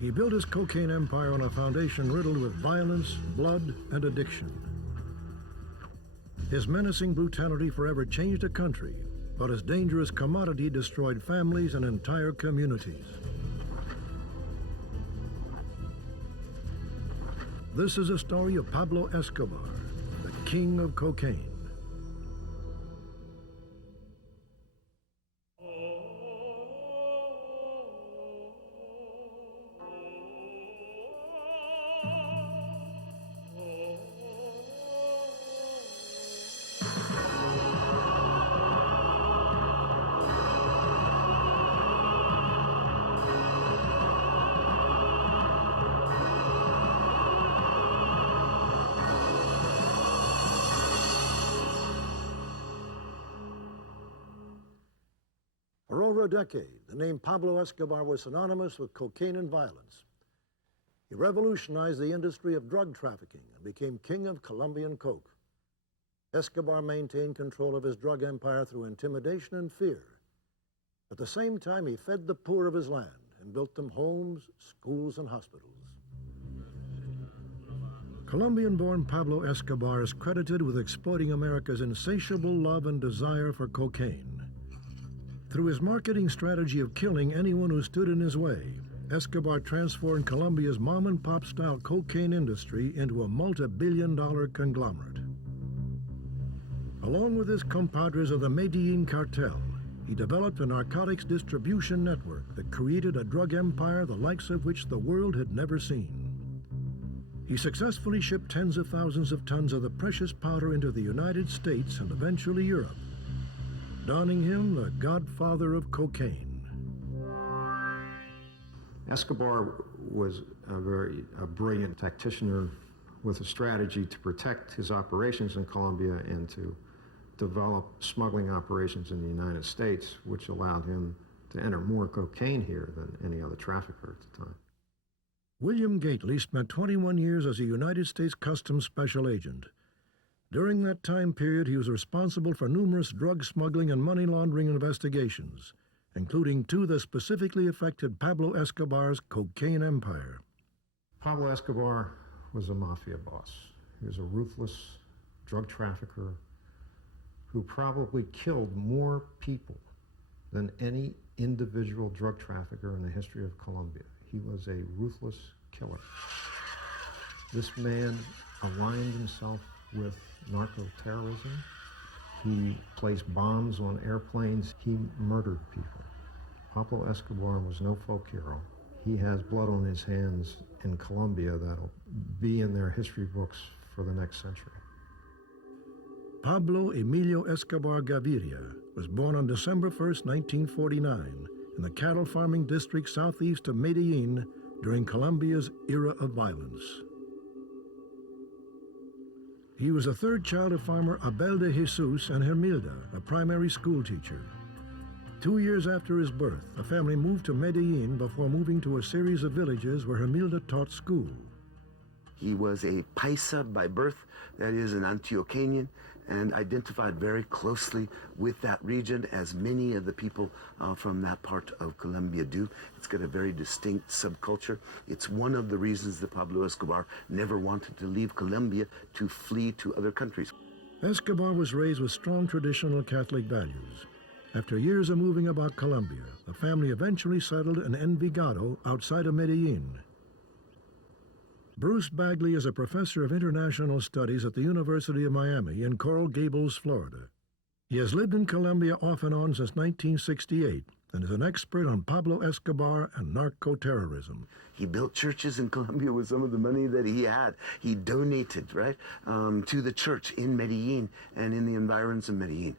He built his cocaine empire on a foundation riddled with violence, blood, and addiction. His menacing brutality forever changed a country, but his dangerous commodity destroyed families and entire communities. This is a story of Pablo Escobar, the king of cocaine. For over a decade, the name Pablo Escobar was synonymous with cocaine and violence. He revolutionized the industry of drug trafficking and became king of Colombian coke. Escobar maintained control of his drug empire through intimidation and fear. At the same time, he fed the poor of his land and built them homes, schools, and hospitals. Colombian-born Pablo Escobar is credited with exploiting America's insatiable love and desire for cocaine. Through his marketing strategy of killing anyone who stood in his way, Escobar transformed Colombia's mom-and-pop style cocaine industry into a multi-billion-dollar conglomerate. Along with his compadres of the Medellin cartel, he developed a narcotics distribution network that created a drug empire the likes of which the world had never seen. He successfully shipped tens of thousands of tons of the precious powder into the United States and eventually Europe, donning him the godfather of cocaine. Escobar was a brilliant tactician with a strategy to protect his operations in Colombia and to develop smuggling operations in the United States, which allowed him to enter more cocaine here than any other trafficker at the time. William Gately spent 21 years as a United States Customs Special Agent. During that time period, he was responsible for numerous drug smuggling and money laundering investigations, including two that specifically affected Pablo Escobar's cocaine empire. Pablo Escobar was a mafia boss. He was a ruthless drug trafficker who probably killed more people than any individual drug trafficker in the history of Colombia. He was a ruthless killer. This man aligned himself with narco-terrorism. He placed bombs on airplanes. He murdered people. Pablo Escobar was no folk hero. He has blood on his hands in Colombia that'll be in their history books for the next century. Pablo Emilio Escobar Gaviria was born on December 1st, 1949, in the cattle farming district southeast of Medellin during Colombia's era of violence. He was the third child of farmer Abel de Jesus and Hermilda, a primary school teacher. 2 years after his birth, the family moved to Medellin before moving to a series of villages where Hermilda taught school. He was a Paisa by birth, that is an Antioqueñan, and identified very closely with that region, as many of the people from that part of Colombia do. It's got a very distinct subculture. It's one of the reasons that Pablo Escobar never wanted to leave Colombia to flee to other countries. Escobar was raised with strong traditional Catholic values. After years of moving about Colombia, the family eventually settled in Envigado outside of Medellin. Bruce Bagley is a professor of international studies at the University of Miami in Coral Gables, Florida. He has lived in Colombia off and on since 1968 and is an expert on Pablo Escobar and narco-terrorism. He built churches in Colombia with some of the money that he had. He donated, right, to the church in Medellin and in the environs of Medellin.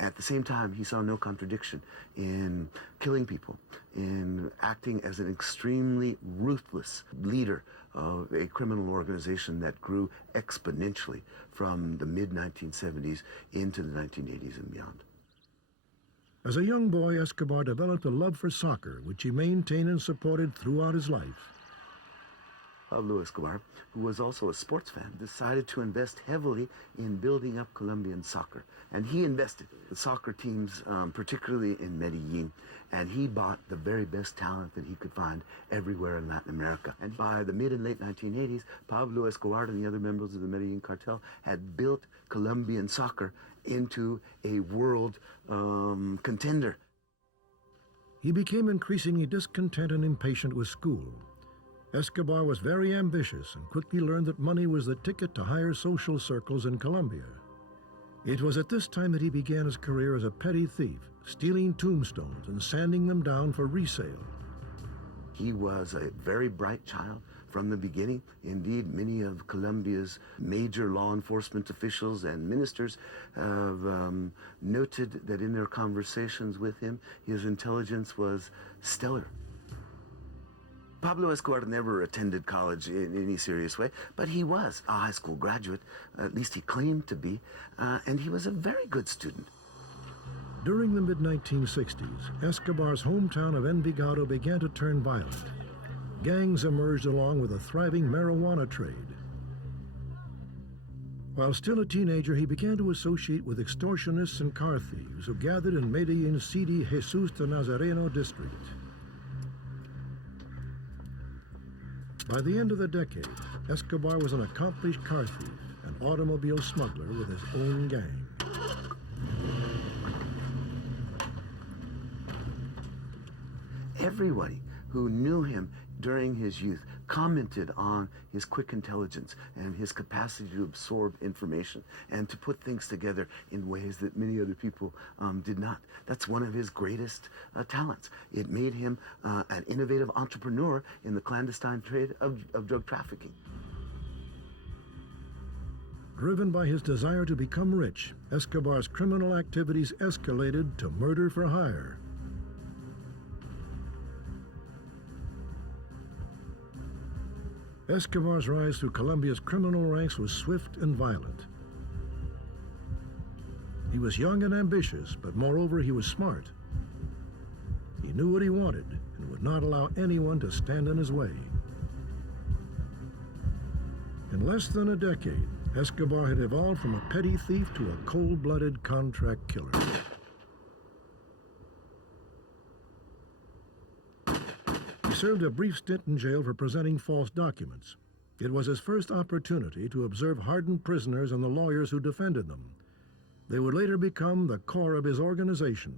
At the same time, he saw no contradiction in killing people, in acting as an extremely ruthless leader of a criminal organization that grew exponentially from the mid-1970s into the 1980s and beyond. As a young boy, Escobar developed a love for soccer, which he maintained and supported throughout his life. Pablo Escobar, who was also a sports fan, decided to invest heavily in building up Colombian soccer. And he invested the soccer teams, particularly in Medellin, and he bought the very best talent that he could find everywhere in Latin America. And by the mid and late 1980s, Pablo Escobar and the other members of the Medellin cartel had built Colombian soccer into a world contender. He became increasingly discontent and impatient with school. Escobar was very ambitious and quickly learned that money was the ticket to higher social circles in Colombia. It was at this time that he began his career as a petty thief, stealing tombstones and sanding them down for resale. He was a very bright child from the beginning. Indeed, many of Colombia's major law enforcement officials and ministers have noted that in their conversations with him, his intelligence was stellar. Pablo Escobar never attended college in any serious way, but he was a high school graduate, at least he claimed to be, and he was a very good student. During the mid-1960s, Escobar's hometown of Envigado began to turn violent. Gangs emerged along with a thriving marijuana trade. While still a teenager, he began to associate with extortionists and car thieves who gathered in Medellin's seedy Jesus de Nazareno district. By the end of the decade, Escobar was an accomplished car thief and automobile smuggler with his own gang. Everybody who knew him during his youth commented on his quick intelligence and his capacity to absorb information and to put things together in ways that many other people did not. That's one of his greatest talents. It made him an innovative entrepreneur in the clandestine trade of drug trafficking. Driven by his desire to become rich, Escobar's criminal activities escalated to murder for hire. Escobar's rise through Colombia's criminal ranks was swift and violent. He was young and ambitious, but moreover, he was smart. He knew what he wanted and would not allow anyone to stand in his way. In less than a decade, Escobar had evolved from a petty thief to a cold-blooded contract killer. He served a brief stint in jail for presenting false documents. It was his first opportunity to observe hardened prisoners and the lawyers who defended them. They would later become the core of his organization.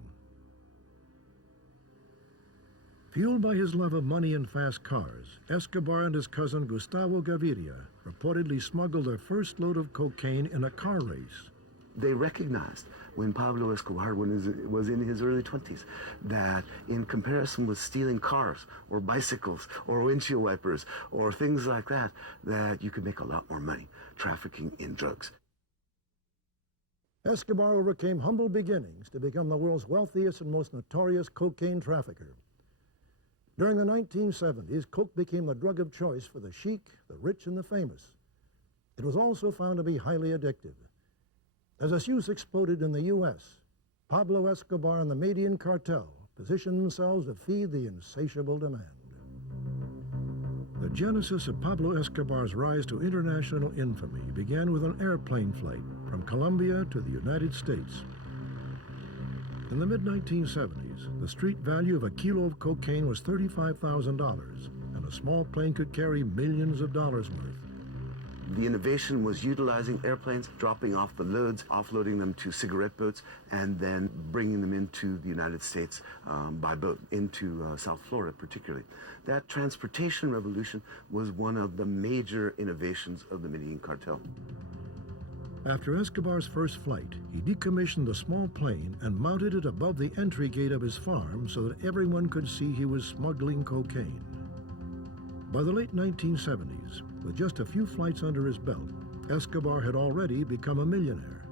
Fueled by his love of money and fast cars, Escobar and his cousin Gustavo Gaviria reportedly smuggled their first load of cocaine in a car race. They recognized when Pablo Escobar was in his early 20s that in comparison with stealing cars or bicycles or windshield wipers or things like that, that you could make a lot more money trafficking in drugs. Escobar overcame humble beginnings to become the world's wealthiest and most notorious cocaine trafficker. During the 1970s, coke became the drug of choice for the chic, the rich, and the famous. It was also found to be highly addictive. As its use exploded in the U.S., Pablo Escobar and the Medellin cartel positioned themselves to feed the insatiable demand. The genesis of Pablo Escobar's rise to international infamy began with an airplane flight from Colombia to the United States. In the mid-1970s, the street value of a kilo of cocaine was $35,000, and a small plane could carry millions of dollars worth. The innovation was utilizing airplanes, dropping off the loads, offloading them to cigarette boats, and then bringing them into the United States by boat, into South Florida particularly. That transportation revolution was one of the major innovations of the Medellin cartel. After Escobar's first flight, he decommissioned the small plane and mounted it above the entry gate of his farm so that everyone could see he was smuggling cocaine. By the late 1970s, with just a few flights under his belt, Escobar had already become a millionaire.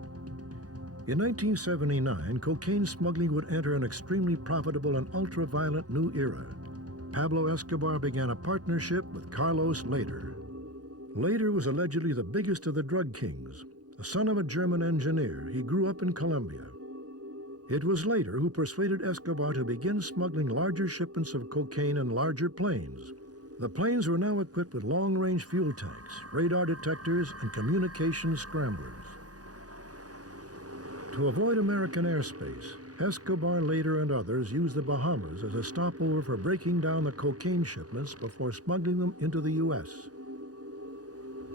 In 1979, cocaine smuggling would enter an extremely profitable and ultra-violent new era. Pablo Escobar began a partnership with Carlos Leder. Leder was allegedly the biggest of the drug kings. The son of a German engineer, he grew up in Colombia. It was Leder who persuaded Escobar to begin smuggling larger shipments of cocaine in larger planes. The planes were now equipped with long-range fuel tanks, radar detectors, and communications scramblers. To avoid American airspace, Escobar later and others used the Bahamas as a stopover for breaking down the cocaine shipments before smuggling them into the U.S.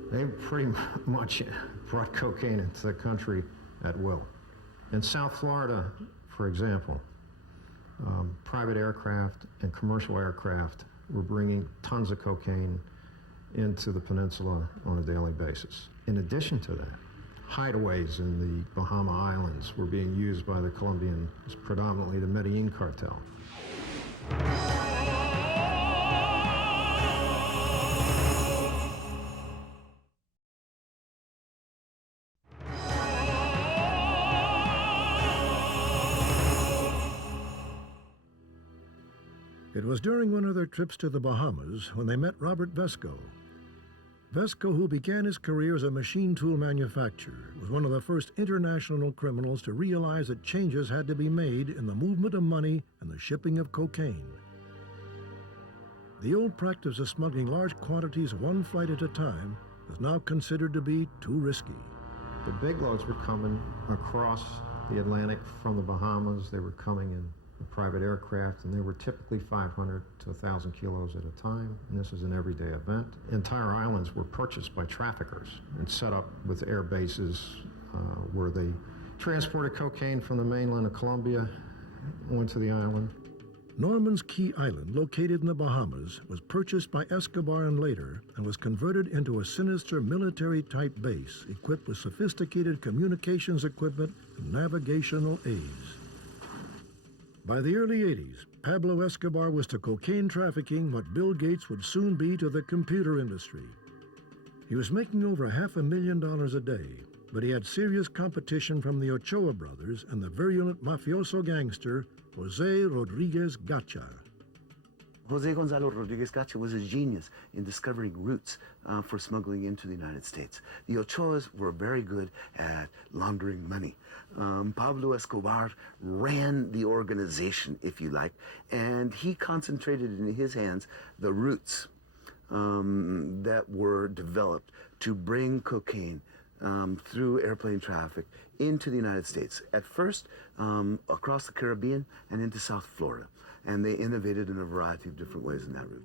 They pretty much brought cocaine into the country at will. In South Florida, for example, private aircraft and commercial aircraft were bringing tons of cocaine into the peninsula on a daily basis. In addition to that, hideaways in the Bahama Islands were being used by the Colombian, predominantly the Medellin cartel. It was during one of their trips to the Bahamas when they met Robert Vesco. Vesco, who began his career as a machine tool manufacturer, was one of the first international criminals to realize that changes had to be made in the movement of money and the shipping of cocaine. The old practice of smuggling large quantities one flight at a time was now considered to be too risky. The big loads were coming across the Atlantic from the Bahamas. They were coming in private aircraft, and they were typically 500 to 1,000 kilos at a time, and this is an everyday event. Entire islands were purchased by traffickers and set up with air bases where they transported cocaine from the mainland of Colombia, went to the island. Norman's Key Island, located in the Bahamas, was purchased by Escobar and later and was converted into a sinister military-type base equipped with sophisticated communications equipment and navigational aids. By the early 80s, Pablo Escobar was to cocaine trafficking what Bill Gates would soon be to the computer industry. He was making over $500,000 a day, but he had serious competition from the Ochoa brothers and the virulent mafioso gangster, Jose Rodriguez Gacha. Jose Gonzalo Rodriguez Gacha was a genius in discovering routes for smuggling into the United States. The Ochoas were very good at laundering money. Pablo Escobar ran the organization, if you like, and he concentrated in his hands the routes that were developed to bring cocaine through airplane traffic into the United States. At first, across the Caribbean and into South Florida. And they innovated in a variety of different ways in that route.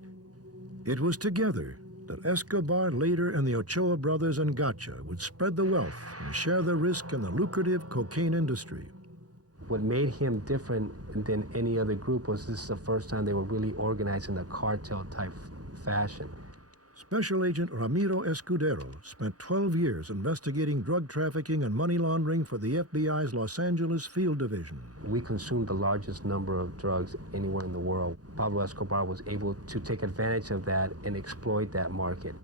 It was together that Escobar later and the Ochoa brothers and Gacha would spread the wealth and share the risk in the lucrative cocaine industry. What made him different than any other group was this is the first time they were really organized in a cartel-type fashion. Special Agent Ramiro Escudero spent 12 years investigating drug trafficking and money laundering for the FBI's Los Angeles Field Division. We consumed the largest number of drugs anywhere in the world. Pablo Escobar was able to take advantage of that and exploit that market.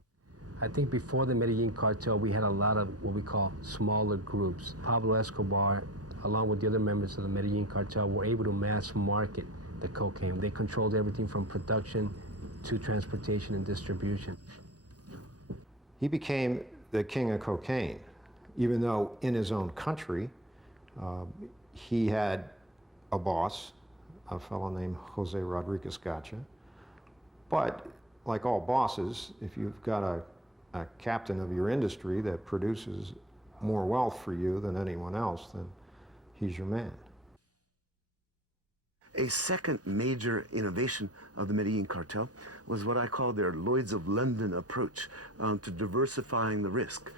I think before the Medellin cartel, we had a lot of what we call smaller groups. Pablo Escobar, along with the other members of the Medellin cartel, were able to mass market the cocaine. They controlled everything from production to transportation and distribution. He became the king of cocaine, even though in his own country, he had a boss, a fellow named Jose Rodriguez Gacha. But like all bosses, if you've got a captain of your industry that produces more wealth for you than anyone else, then he's your man. A second major innovation of the Medellin cartel was what I call their Lloyds of London approach to diversifying the risk.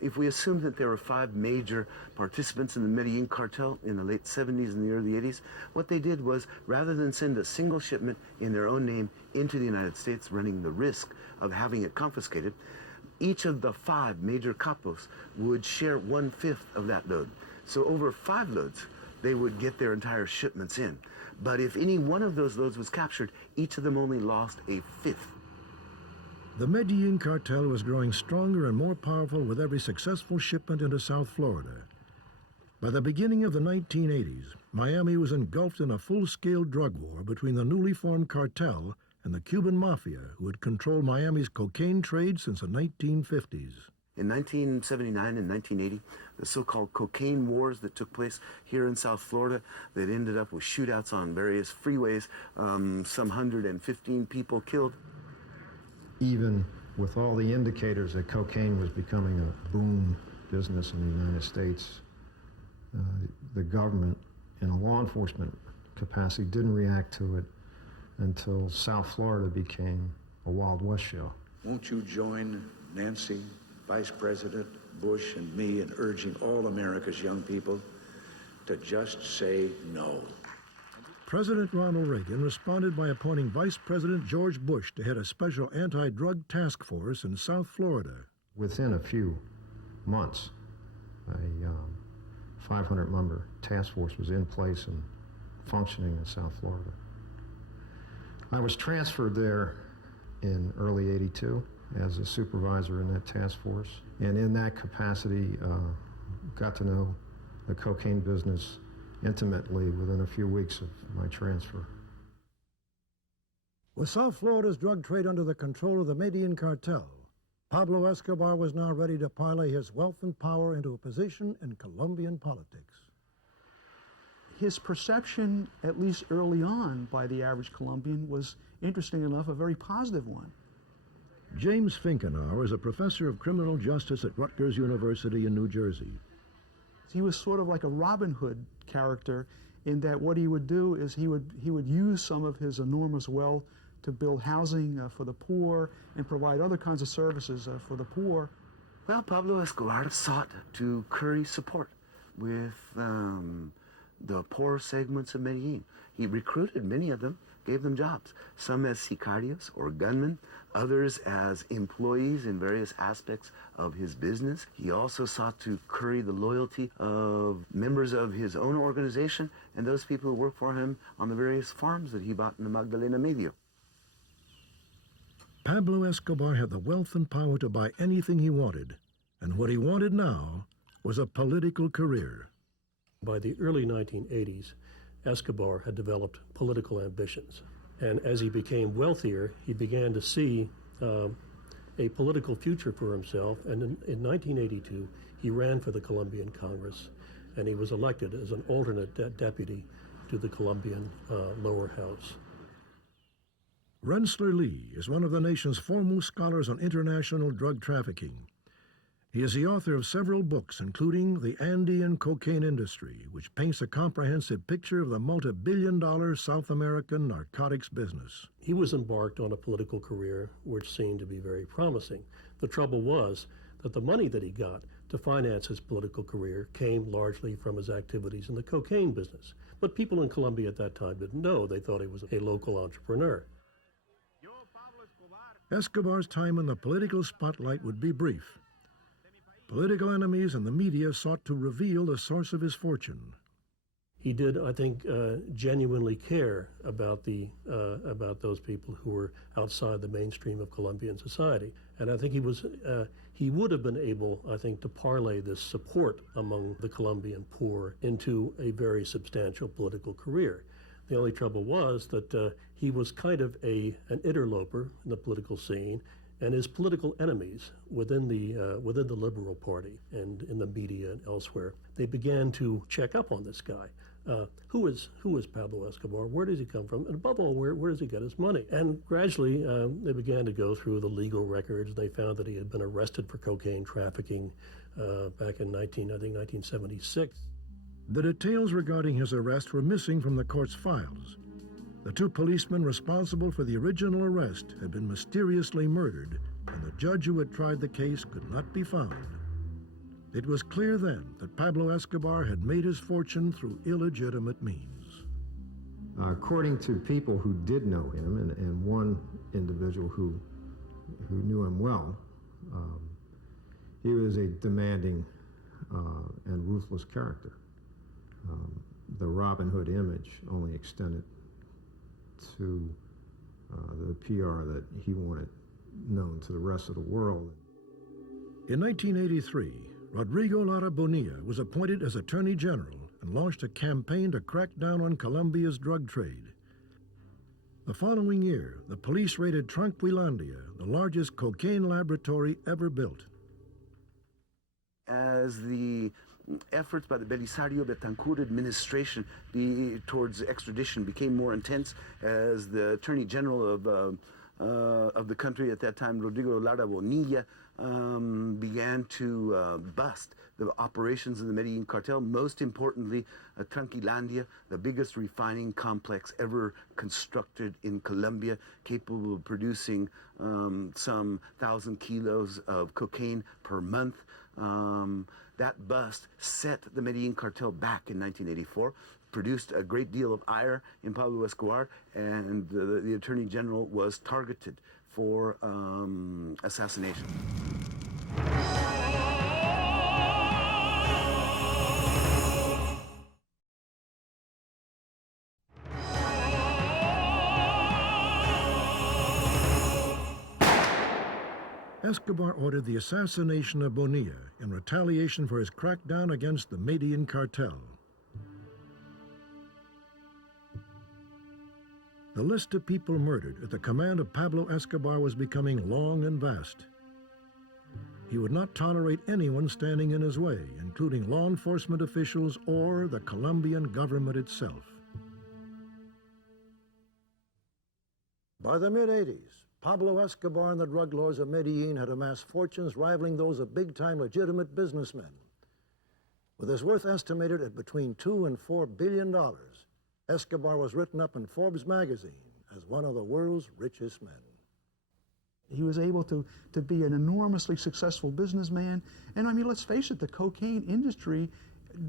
If we assume that there were 5 major participants in the Medellin cartel in the late 70s and the early 80s, what they did was, rather than send a single shipment in their own name into the United States, running the risk of having it confiscated, each of the 5 major capos would share 1/5 of that load. So over 5 loads, they would get their entire shipments in. But if any one of those loads was captured, each of them only lost 1/5. The Medellin cartel was growing stronger and more powerful with every successful shipment into South Florida. By the beginning of the 1980s, Miami was engulfed in a full-scale drug war between the newly formed cartel and the Cuban Mafia, who had controlled Miami's cocaine trade since the 1950s. In 1979 and 1980, the so-called cocaine wars that took place here in South Florida that ended up with shootouts on various freeways, some 115 people killed. even with all the indicators that cocaine was becoming a boom business in the United States, the government in a law enforcement capacity didn't react to it until South Florida became a Wild West show. Won't you join Nancy, Vice President Bush, and me in urging all America's young people to just say no? President Ronald Reagan responded by appointing Vice President George Bush to head a special anti-drug task force in South Florida. Within a few months, a 500-member task force was in place and functioning in South Florida. I was transferred there in early '82 as a supervisor in that task force, and in that capacity got to know the cocaine business intimately within a few weeks of my transfer. With South Florida's drug trade under the control of the Medellin cartel, Pablo Escobar was now ready to parlay his wealth and power into a position in Colombian politics. His perception, at least early on, by the average Colombian was, interesting enough, a very positive one. James Finkenauer is a professor of criminal justice at Rutgers University in New Jersey. He was sort of like a Robin Hood character in that what he would do is he would use some of his enormous wealth to build housing for the poor and provide other kinds of services for the poor. Well, Pablo Escobar sought to curry support with the poor segments of Medellin. He recruited many of them, gave them jobs, some as sicarios or gunmen, others as employees in various aspects of his business. He also sought to curry the loyalty of members of his own organization and those people who work for him on the various farms that he bought in the Magdalena Medio. Pablo Escobar had the wealth and power to buy anything he wanted, and what he wanted now was a political career. By the early 1980s, Escobar had developed political ambitions. And as he became wealthier, he began to see a political future for himself. And in 1982, he ran for the Colombian Congress, and he was elected as an alternate deputy to the Colombian lower house. Rensselaer Lee is one of the nation's foremost scholars on international drug trafficking. He is the author of several books, including The Andean Cocaine Industry, which paints a comprehensive picture of the multi-billion-dollar South American narcotics business. He was embarked on a political career which seemed to be very promising. The trouble was that the money that he got to finance his political career came largely from his activities in the cocaine business. But people in Colombia at that time didn't know. They thought he was a local entrepreneur. Escobar's time in the political spotlight would be brief. Political enemies and the media sought to reveal the source of his fortune. He did, I think, genuinely care about those people who were outside the mainstream of Colombian society. And I think he would have been able, I think, to parlay this support among the Colombian poor into a very substantial political career. The only trouble was that he was kind of an interloper in the political scene, and his political enemies within the Liberal Party and in the media and elsewhere, they began to check up on this guy. Who is Pablo Escobar? Where does he come from? And above all, where does he get his money? And gradually, they began to go through the legal records. They found that he had been arrested for cocaine trafficking back in 1976. The details regarding his arrest were missing from the court's files. The two policemen responsible for the original arrest had been mysteriously murdered, and the judge who had tried the case could not be found. It was clear then that Pablo Escobar had made his fortune through illegitimate means. According to people who did know him, and one individual who knew him well, he was a demanding and ruthless character. The Robin Hood image only extended to the PR that he wanted known to the rest of the world. In 1983, Rodrigo Lara Bonilla was appointed as Attorney General and launched a campaign to crack down on Colombia's drug trade. The following year, the police raided Tranquilandia, the largest cocaine laboratory ever built. As the efforts by the Belisario Betancourt administration towards extradition became more intense, as the Attorney General of the country at that time, Rodrigo Lara Bonilla, began to bust the operations of the Medellin cartel, most importantly, Tranquilandia, the biggest refining complex ever constructed in Colombia, capable of producing some 1,000 kilos of cocaine per month. That bust set the Medellin cartel back in 1984, produced a great deal of ire in Pablo Escobar, and the Attorney General was targeted for assassination. Escobar ordered the assassination of Bonilla in retaliation for his crackdown against the Medellin cartel. The list of people murdered at the command of Pablo Escobar was becoming long and vast. He would not tolerate anyone standing in his way, including law enforcement officials or the Colombian government itself. By the mid-'80s, Pablo Escobar and the drug lords of Medellin had amassed fortunes rivaling those of big-time legitimate businessmen. With his worth estimated at between $2 and $4 billion, Escobar was written up in Forbes magazine as one of the world's richest men. He was able to be an enormously successful businessman. And I mean, let's face it, the cocaine industry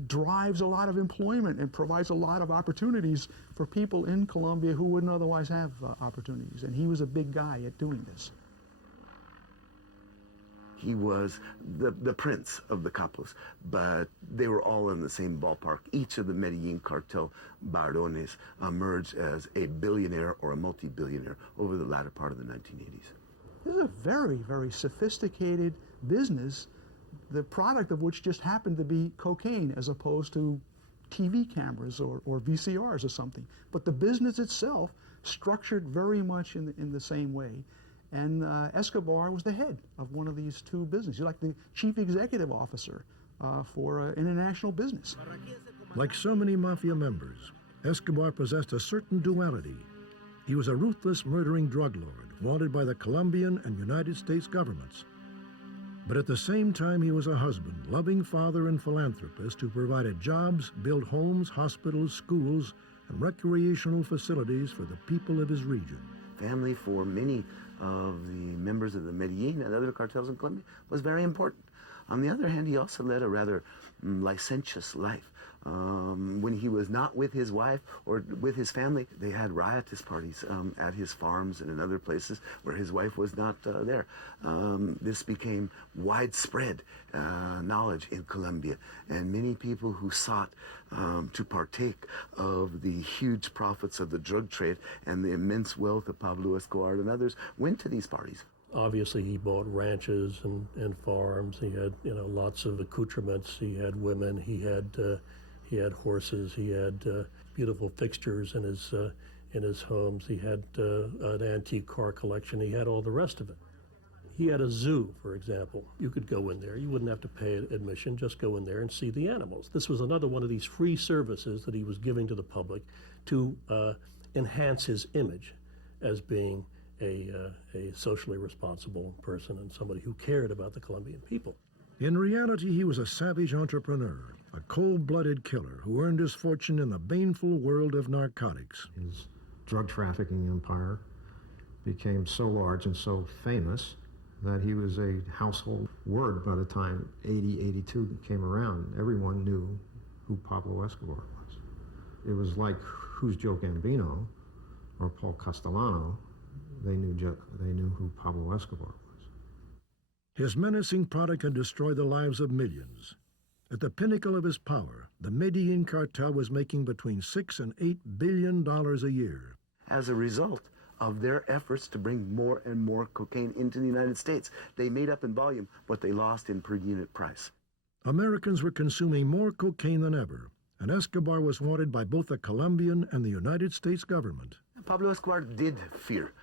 drives a lot of employment and provides a lot of opportunities for people in Colombia who wouldn't otherwise have opportunities. And he was a big guy at doing this. He was the prince of the capos, but they were all in the same ballpark. Each of the Medellin cartel barones emerged as a billionaire or a multi-billionaire over the latter part of the 1980s. This is a very, very sophisticated business, the product of which just happened to be cocaine as opposed to TV cameras or VCRs or something. But the business itself structured very much in the same way. And Escobar was the head of one of these two businesses, like the chief executive officer for international business. Like so many mafia members, Escobar possessed a certain duality. He was a ruthless, murdering drug lord, wanted by the Colombian and United States governments. But at the same time, he was a husband, loving father, and philanthropist who provided jobs, built homes, hospitals, schools, and recreational facilities for the people of his region. Family for many of the members of the Medellin and other cartels in Colombia was very important. On the other hand, he also led a rather licentious life. When he was not with his wife or with his family, they had riotous parties at his farms and in other places where his wife was not there. This became widespread knowledge in Colombia, and many people who sought to partake of the huge profits of the drug trade and the immense wealth of Pablo Escobar and others went to these parties. Obviously, he bought ranches and farms. He had, lots of accoutrements. He had women. He had horses. He had beautiful fixtures in his homes. He had an antique car collection. He had all the rest of it. He had a zoo, for example. You could go in there. You wouldn't have to pay admission. Just go in there and see the animals. This was another one of these free services that he was giving to the public to enhance his image as being a socially responsible person and somebody who cared about the Colombian people. In reality, he was a savage entrepreneur, a cold-blooded killer who earned his fortune in the baneful world of narcotics. His drug trafficking empire became so large and so famous that he was a household word by the time 82 came around. Everyone knew who Pablo Escobar was. It was like who's Joe Gambino or Paul Castellano. They knew who Pablo Escobar was. His menacing product had destroyed the lives of millions. At the pinnacle of his power, the Medellin cartel was making between $6 and $8 billion a year. As a result of their efforts to bring more and more cocaine into the United States, they made up in volume what they lost in per unit price. Americans were consuming more cocaine than ever, and Escobar was wanted by both the Colombian and the United States government. Pablo Escobar did fear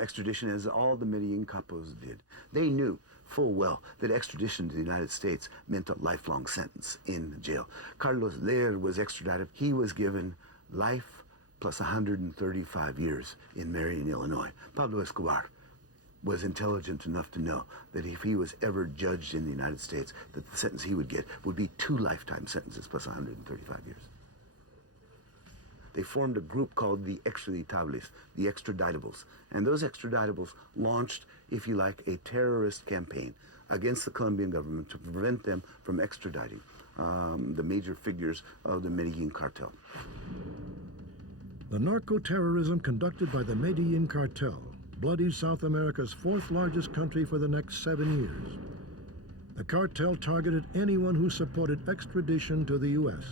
extradition, as all the Medellin capos did. They knew full well that extradition to the United States meant a lifelong sentence in jail. Carlos Ler was extradited. He was given life plus 135 years in Marion, Illinois. Pablo Escobar was intelligent enough to know that if he was ever judged in the United States, that the sentence he would get would be 2 lifetime sentences plus 135 years. They formed a group called the extraditables, the extraditables. And those extraditables launched, if you like, a terrorist campaign against the Colombian government to prevent them from extraditing the major figures of the Medellin cartel. The narco-terrorism conducted by the Medellin cartel bloodied South America's 4th largest country for the next 7 years. The cartel targeted anyone who supported extradition to the U.S.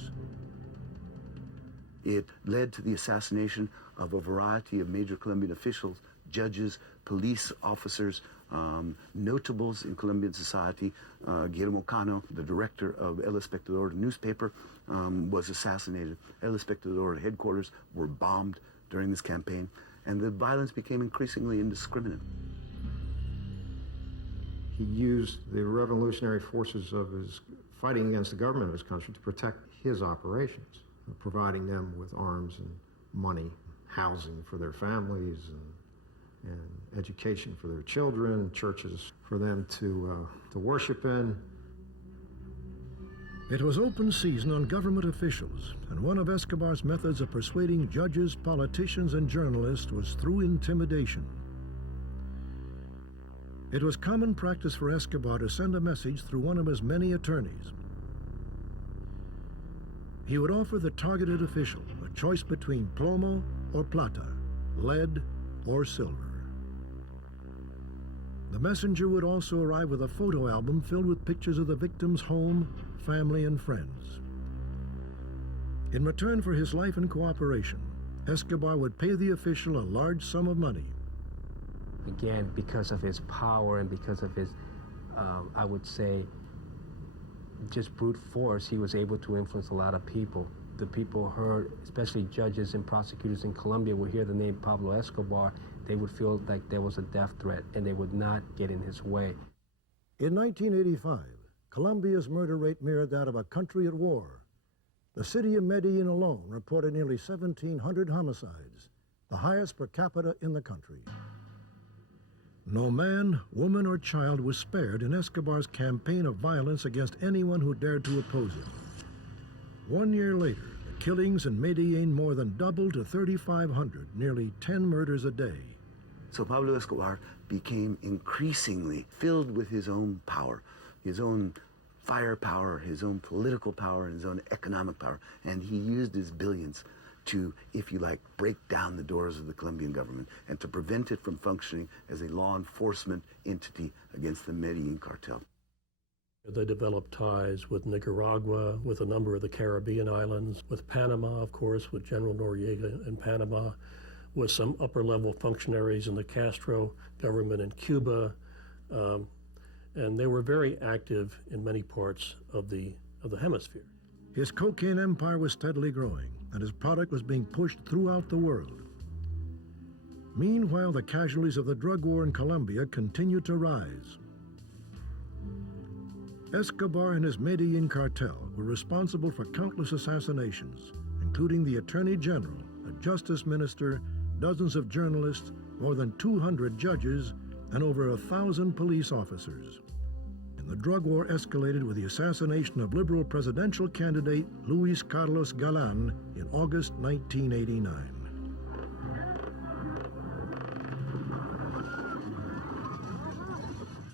It led to the assassination of a variety of major Colombian officials, judges, police officers, notables in Colombian society. Guillermo Cano, the director of El Espectador newspaper, was assassinated. El Espectador headquarters were bombed during this campaign, and the violence became increasingly indiscriminate. He used the revolutionary forces of his fighting against the government of his country to protect his operations, providing them with arms and money, housing for their families, and education for their children, churches for them to worship in. It was open season on government officials, and one of Escobar's methods of persuading judges, politicians, and journalists was through intimidation. It was common practice for Escobar to send a message through one of his many attorneys. He would offer the targeted official a choice between plomo or plata, lead or silver. The messenger would also arrive with a photo album filled with pictures of the victim's home, family, and friends. In return for his life and cooperation, Escobar would pay the official a large sum of money. Again, because of his power and because of his, I would say, just brute force, he was able to influence a lot of people. The people heard, especially judges and prosecutors in Colombia, would hear the name Pablo Escobar. They would feel like there was a death threat, and they would not get in his way. In 1985, Colombia's murder rate mirrored that of a country at war. The city of Medellin alone reported nearly 1,700 homicides, the highest per capita in the country. No man, woman, or child was spared in Escobar's campaign of violence against anyone who dared to oppose him. 1 year later, the killings in Medellin more than doubled to 3,500, nearly 10 murders a day. So Pablo Escobar became increasingly filled with his own power, his own firepower, his own political power, and his own economic power. And he used his billions to, if you like, break down the doors of the Colombian government and to prevent it from functioning as a law enforcement entity against the Medellin cartel. They developed ties with Nicaragua, with a number of the Caribbean islands, with Panama, of course, with General Noriega in Panama, with some upper-level functionaries in the Castro government in Cuba, and they were very active in many parts of the hemisphere. His cocaine empire was steadily growing, and his product was being pushed throughout the world. Meanwhile, the casualties of the drug war in Colombia continued to rise. Escobar and his Medellin cartel were responsible for countless assassinations, including the Attorney General, a justice minister, dozens of journalists, more than 200 judges, and over 1,000 police officers. And the drug war escalated with the assassination of liberal presidential candidate Luis Carlos Galán in August 1989.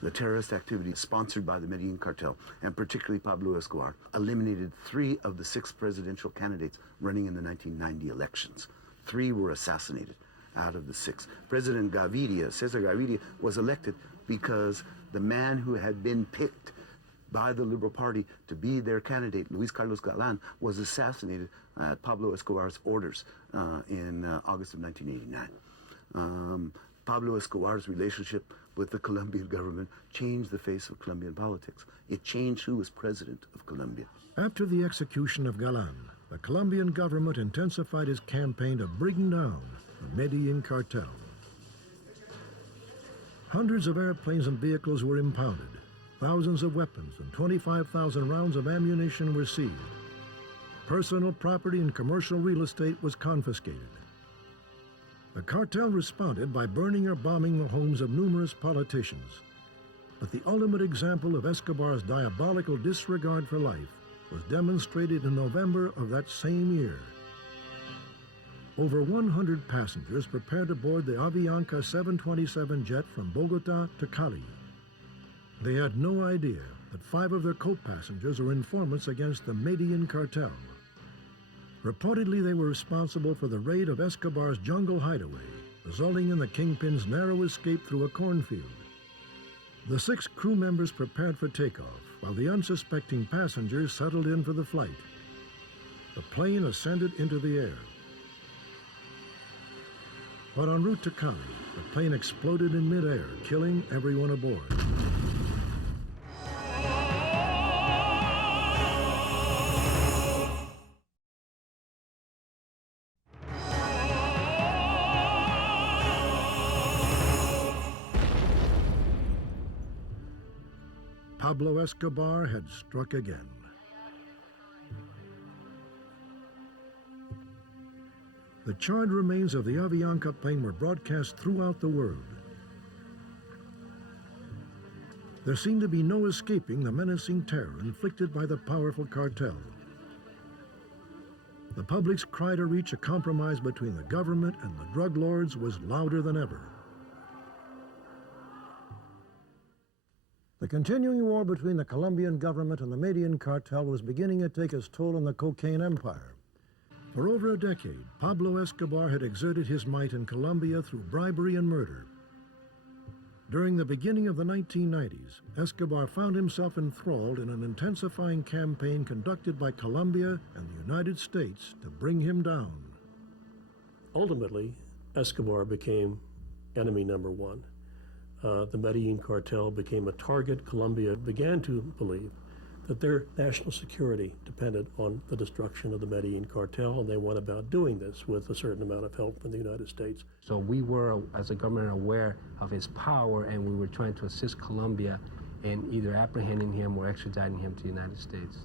The terrorist activity sponsored by the Medellin cartel, and particularly Pablo Escobar, eliminated 3 of the 6 presidential candidates running in the 1990 elections. 3 were assassinated out of the 6. President Gaviria, Cesar Gaviria, was elected because the man who had been picked by the Liberal Party to be their candidate, Luis Carlos Galán, was assassinated at Pablo Escobar's orders in August of 1989. Pablo Escobar's relationship with the Colombian government changed the face of Colombian politics. It changed who was president of Colombia. After the execution of Galán, the Colombian government intensified its campaign to bring down the Medellin cartel. Hundreds of airplanes and vehicles were impounded. Thousands of weapons and 25,000 rounds of ammunition were seized. Personal property and commercial real estate was confiscated. The cartel responded by burning or bombing the homes of numerous politicians. But the ultimate example of Escobar's diabolical disregard for life was demonstrated in November of that same year. Over 100 passengers prepared to board the Avianca 727 jet from Bogota to Cali. They had no idea that 5 of their co-passengers were informants against the Medellin cartel. Reportedly, they were responsible for the raid of Escobar's jungle hideaway, resulting in the kingpin's narrow escape through a cornfield. The 6 crew members prepared for takeoff, while the unsuspecting passengers settled in for the flight. The plane ascended into the air. But en route to Cali, the plane exploded in midair, killing everyone aboard. Pablo Escobar had struck again. The charred remains of the Avianca plane were broadcast throughout the world. There seemed to be no escaping the menacing terror inflicted by the powerful cartel. The public's cry to reach a compromise between the government and the drug lords was louder than ever. The continuing war between the Colombian government and the Medellin cartel was beginning to take its toll on the cocaine empire. For over a decade, Pablo Escobar had exerted his might in Colombia through bribery and murder. During the beginning of the 1990s, Escobar found himself enthralled in an intensifying campaign conducted by Colombia and the United States to bring him down. Ultimately, Escobar became enemy number one. The Medellin cartel became a target. Colombia began to believe that their national security depended on the destruction of the Medellin cartel, and they went about doing this with a certain amount of help from the United States. So we were, as a government, aware of his power, and we were trying to assist Colombia in either apprehending him or extraditing him to the United States.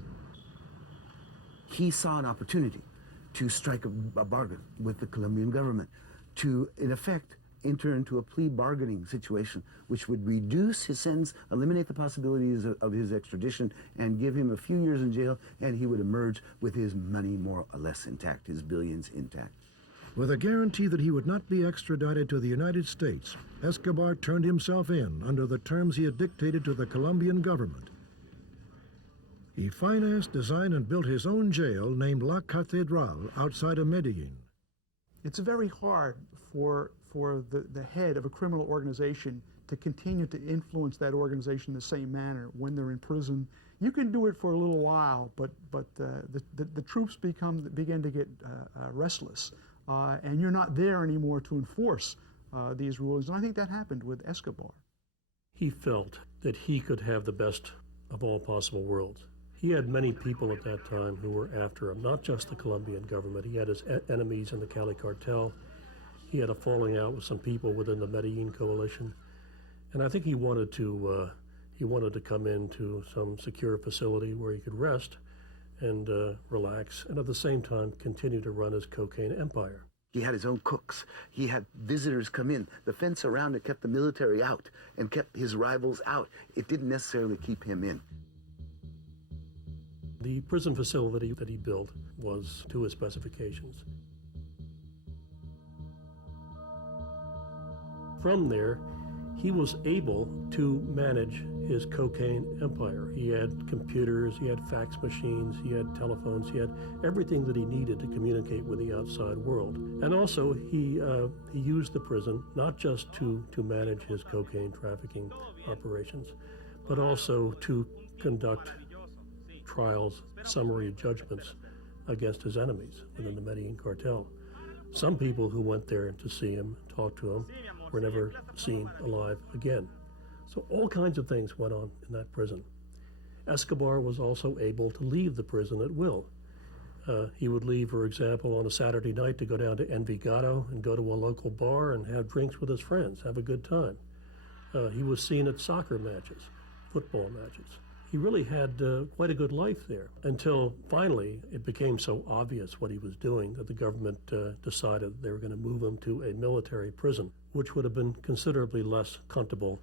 He saw an opportunity to strike a bargain with the Colombian government to, in effect, enter into a plea bargaining situation, which would reduce his sentence, eliminate the possibilities of his extradition, and give him a few years in jail, and he would emerge with his money more or less intact, his billions intact. With a guarantee that he would not be extradited to the United States, Escobar turned himself in under the terms he had dictated to the Colombian government. He financed, designed, and built his own jail named La Catedral outside of Medellin. It's very hard for the head of a criminal organization to continue to influence that organization in the same manner when they're in prison. You can do it for a little while, but the troops begin to get restless, and you're not there anymore to enforce these rules. And I think that happened with Escobar. He felt that he could have the best of all possible worlds. He had many people at that time who were after him, not just the Colombian government. He had his enemies in the Cali Cartel. He had a falling out with some people within the Medellin coalition, and I think he wanted to come into some secure facility where he could rest and relax, and at the same time continue to run his cocaine empire. He had his own cooks. He had visitors come in. The fence around it kept the military out and kept his rivals out. It didn't necessarily keep him in. The prison facility that he built was to his specifications. From there, he was able to manage his cocaine empire. He had computers, he had fax machines, he had telephones, he had everything that he needed to communicate with the outside world. And also, he used the prison not just to manage his cocaine trafficking operations, but also to conduct trials, summary judgments against his enemies within the Medellin cartel. Some people who went there to see him, talk to him, were never seen alive again. So all kinds of things went on in that prison. Escobar was also able to leave the prison at will. He would leave, for example, on a Saturday night to go down to Envigado and go to a local bar and have drinks with his friends, have a good time. He was seen at soccer matches, football matches. he really had quite a good life there until finally it became so obvious what he was doing that the government decided they were going to move him to a military prison, which would have been considerably less comfortable.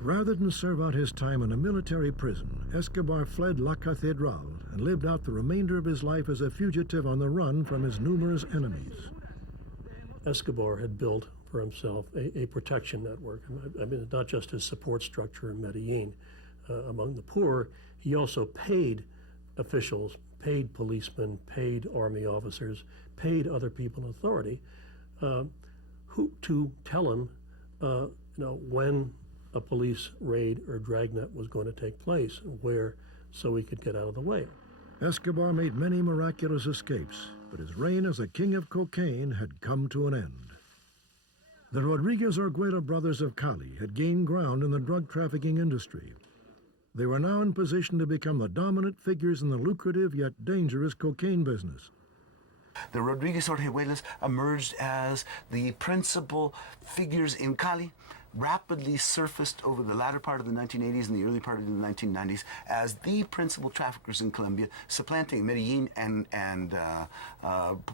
Rather than serve out his time in a military prison, Escobar fled La Catedral and lived out the remainder of his life as a fugitive on the run from his numerous enemies. Escobar had built for himself a protection network. I mean, not just his support structure in Medellin among the poor, he also paid officials, paid policemen, paid army officers, paid other people in authority who to tell him, when a police raid or dragnet was going to take place, where, so he could get out of the way. Escobar made many miraculous escapes, but his reign as a king of cocaine had come to an end. The Rodríguez Orejuela brothers of Cali had gained ground in the drug trafficking industry. They were now in position to become the dominant figures in the lucrative yet dangerous cocaine business. The Rodríguez Orejuelas emerged as the principal figures in Cali, rapidly surfaced over the latter part of the 1980s and the early part of the 1990s as the principal traffickers in Colombia, supplanting Medellin and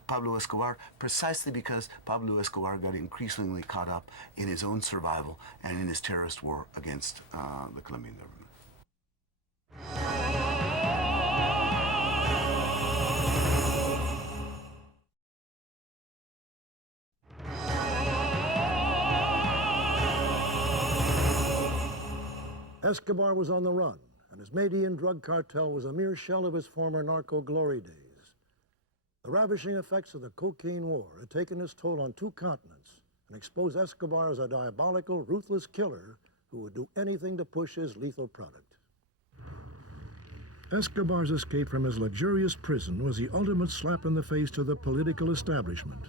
Pablo Escobar, precisely because Pablo Escobar got increasingly caught up in his own survival and in his terrorist war against the Colombian government. Escobar was on the run, and his Medellin drug cartel was a mere shell of his former narco glory days. The ravishing effects of the cocaine war had taken its toll on 2 continents and exposed Escobar as a diabolical, ruthless killer who would do anything to push his lethal product. Escobar's escape from his luxurious prison was the ultimate slap in the face to the political establishment.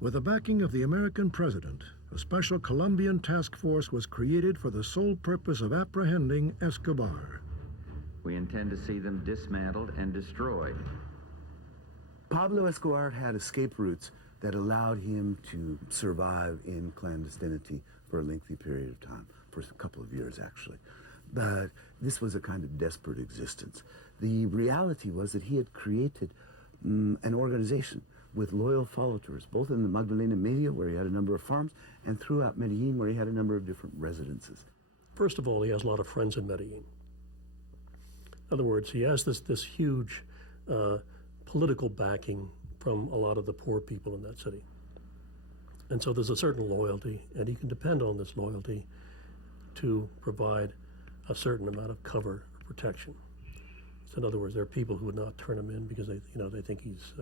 With the backing of the American president, a special Colombian task force was created for the sole purpose of apprehending Escobar. We intend to see them dismantled and destroyed. Pablo Escobar had escape routes that allowed him to survive in clandestinity for a lengthy period of time, for a couple of years actually. But this was a kind of desperate existence. The reality was that he had created an organization with loyal followers, both in the Magdalena Medio, where he had a number of farms, and throughout Medellin, where he had a number of different residences. First of all, he has a lot of friends in Medellin. In other words, he has this huge political backing from a lot of the poor people in that city. And so there's a certain loyalty, and he can depend on this loyalty to provide a certain amount of cover or protection. So in other words, there are people who would not turn him in because they think he's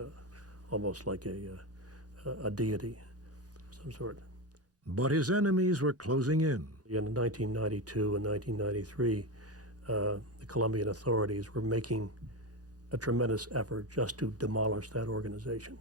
almost like a deity of some sort. But his enemies were closing in. In 1992 and 1993, the Colombian authorities were making a tremendous effort just to demolish that organization.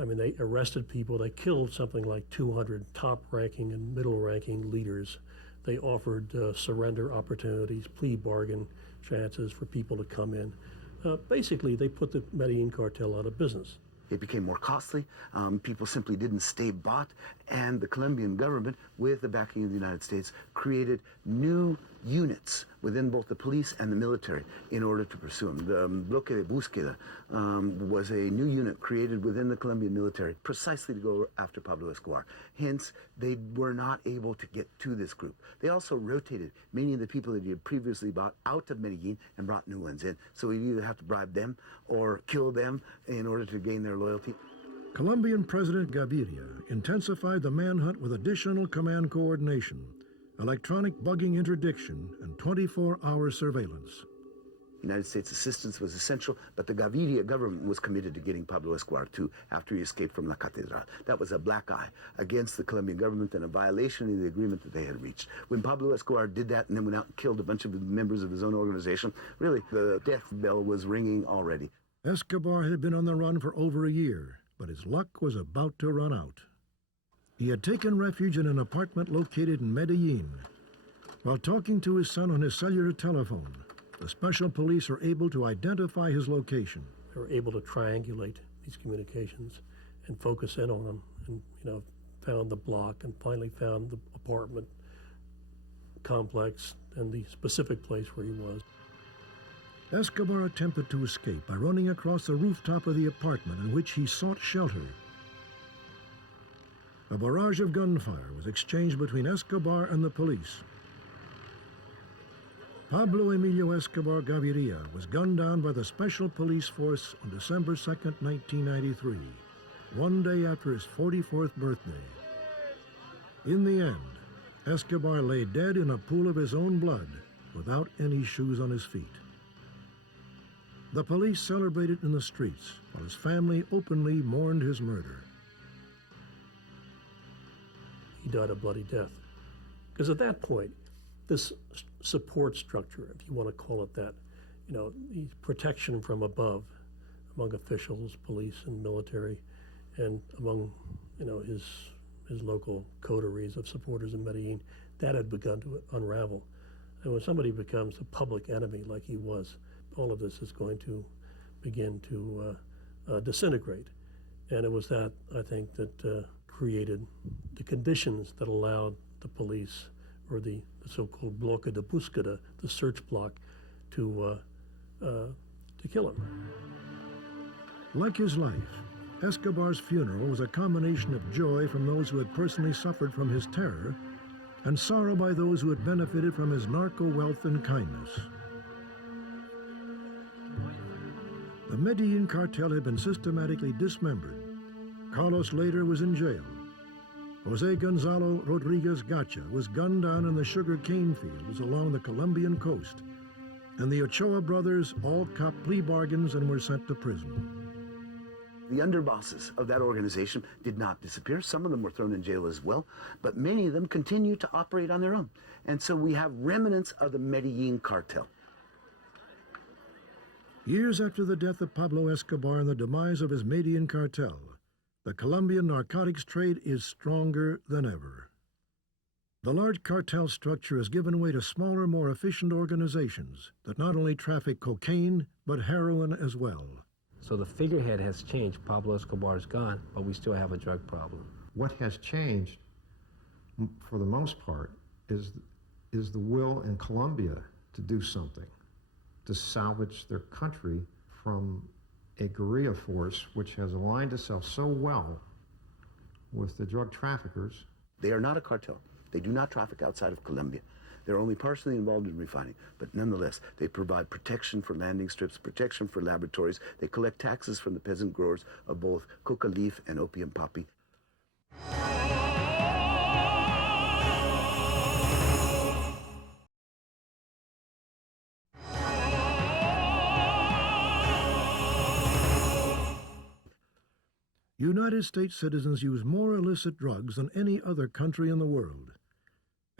I mean, they arrested people. They killed something like 200 top-ranking and middle-ranking leaders. They offered surrender opportunities, plea bargain chances for people to come in. Basically, they put the Medellin cartel out of business. It became more costly. People simply didn't stay bought, and the Colombian government, with the backing of the United States, created new units within both the police and the military in order to pursue him. The Bloque de Búsqueda was a new unit created within the Colombian military precisely to go after Pablo Escobar. Hence, they were not able to get to this group. They also rotated many of the people that he had previously bought out of Medellin and brought new ones in. So he'd either have to bribe them or kill them in order to gain their loyalty. Colombian President Gaviria intensified the manhunt with additional command coordination, electronic bugging interdiction, and 24-hour surveillance. United States assistance was essential, but the Gaviria government was committed to getting Pablo Escobar too after he escaped from La Catedral. That was a black eye against the Colombian government and a violation of the agreement that they had reached. When Pablo Escobar did that and then went out and killed a bunch of members of his own organization, really the death bell was ringing already. Escobar had been on the run for over a year, but his luck was about to run out. He had taken refuge in an apartment located in Medellin. While talking to his son on his cellular telephone, the special police were able to identify his location. They were able to triangulate these communications and focus in on them, and found the block and finally found the apartment complex and the specific place where he was. Escobar attempted to escape by running across the rooftop of the apartment in which he sought shelter. A barrage of gunfire was exchanged between Escobar and the police. Pablo Emilio Escobar Gaviria was gunned down by the Special Police Force on December 2nd, 1993, one day after his 44th birthday. In the end, Escobar lay dead in a pool of his own blood without any shoes on his feet. The police celebrated in the streets while his family openly mourned his murder. He died a bloody death. Because at that point, this support structure, if you want to call it that, you know, the protection from above among officials, police and military, and among, you know, his local coteries of supporters in Medellin, that had begun to unravel. And when somebody becomes a public enemy like he was, all of this is going to begin to disintegrate. And it was that, I think, that created the conditions that allowed the police, or the so-called bloque de búsqueda, the search block, to kill him. Like his life, Escobar's funeral was a combination of joy from those who had personally suffered from his terror and sorrow by those who had benefited from his narco wealth and kindness. The Medellin cartel had been systematically dismembered. Carlos later was in jail. Jose Gonzalo Rodriguez Gacha was gunned down in the sugar cane fields along the Colombian coast, and the Ochoa brothers all copped plea bargains and were sent to prison. The underbosses of that organization did not disappear. Some of them were thrown in jail as well, but many of them continued to operate on their own. And so we have remnants of the Medellin cartel. Years after the death of Pablo Escobar and the demise of his Medellin cartel, the Colombian narcotics trade is stronger than ever. The large cartel structure has given way to smaller, more efficient organizations that not only traffic cocaine, but heroin as well. So the figurehead has changed. Pablo Escobar is gone, but we still have a drug problem. What has changed, for the most part, is the will in Colombia to do something, to salvage their country from a guerrilla force which has aligned itself so well with the drug traffickers. They are not a cartel. They do not traffic outside of Colombia. They're only partially involved in refining, but nonetheless, they provide protection for landing strips, protection for laboratories. They collect taxes from the peasant growers of both coca leaf and opium poppy. United States citizens use more illicit drugs than any other country in the world.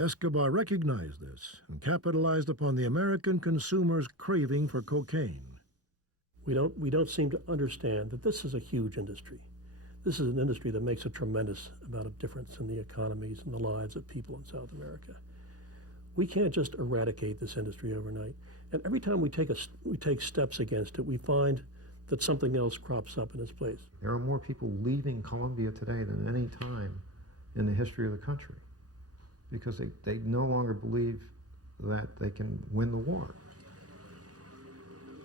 Escobar recognized this and capitalized upon the American consumer's craving for cocaine. We don't seem to understand that this is a huge industry. This is an industry that makes a tremendous amount of difference in the economies and the lives of people in South America. We can't just eradicate this industry overnight. And every time we take steps against it, we find that something else crops up in its place. There are more people leaving Colombia today than any time in the history of the country, because they no longer believe that they can win the war.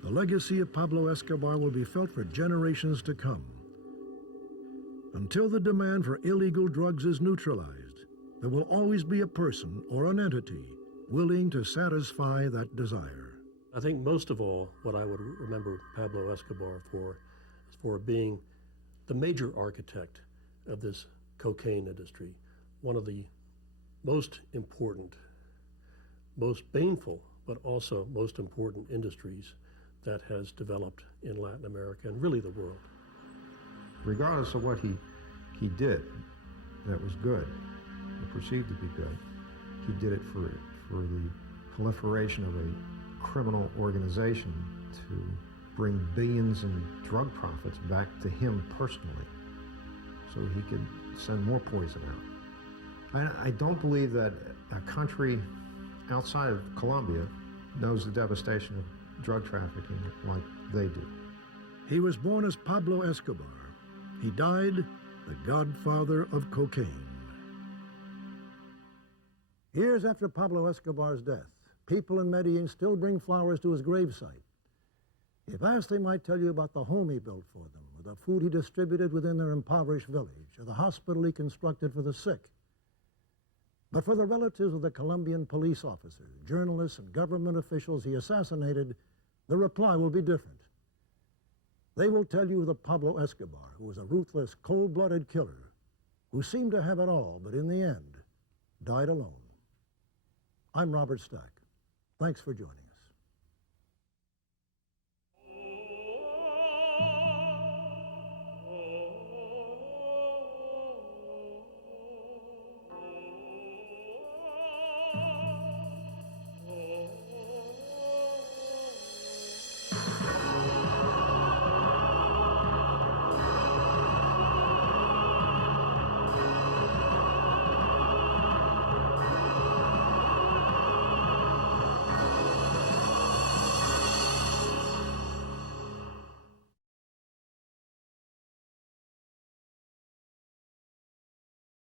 The legacy of Pablo Escobar will be felt for generations to come. Until the demand for illegal drugs is neutralized, there will always be a person or an entity willing to satisfy that desire. I think most of all, what I would remember Pablo Escobar for is for being the major architect of this cocaine industry, one of the most important, most painful, but also most important industries that has developed in Latin America and really the world. Regardless of what he did that was good, or perceived to be good, he did it for the proliferation of a criminal organization to bring billions in drug profits back to him personally so he could send more poison out. I don't believe that a country outside of Colombia knows the devastation of drug trafficking like they do. He was born as Pablo Escobar. He died the godfather of cocaine. Years after Pablo Escobar's death, people in Medellin still bring flowers to his gravesite. If asked, they might tell you about the home he built for them, or the food he distributed within their impoverished village, or the hospital he constructed for the sick. But for the relatives of the Colombian police officers, journalists, and government officials he assassinated, the reply will be different. They will tell you that Pablo Escobar, who was a ruthless, cold-blooded killer, who seemed to have it all, but in the end, died alone. I'm Robert Stack. Thanks for joining.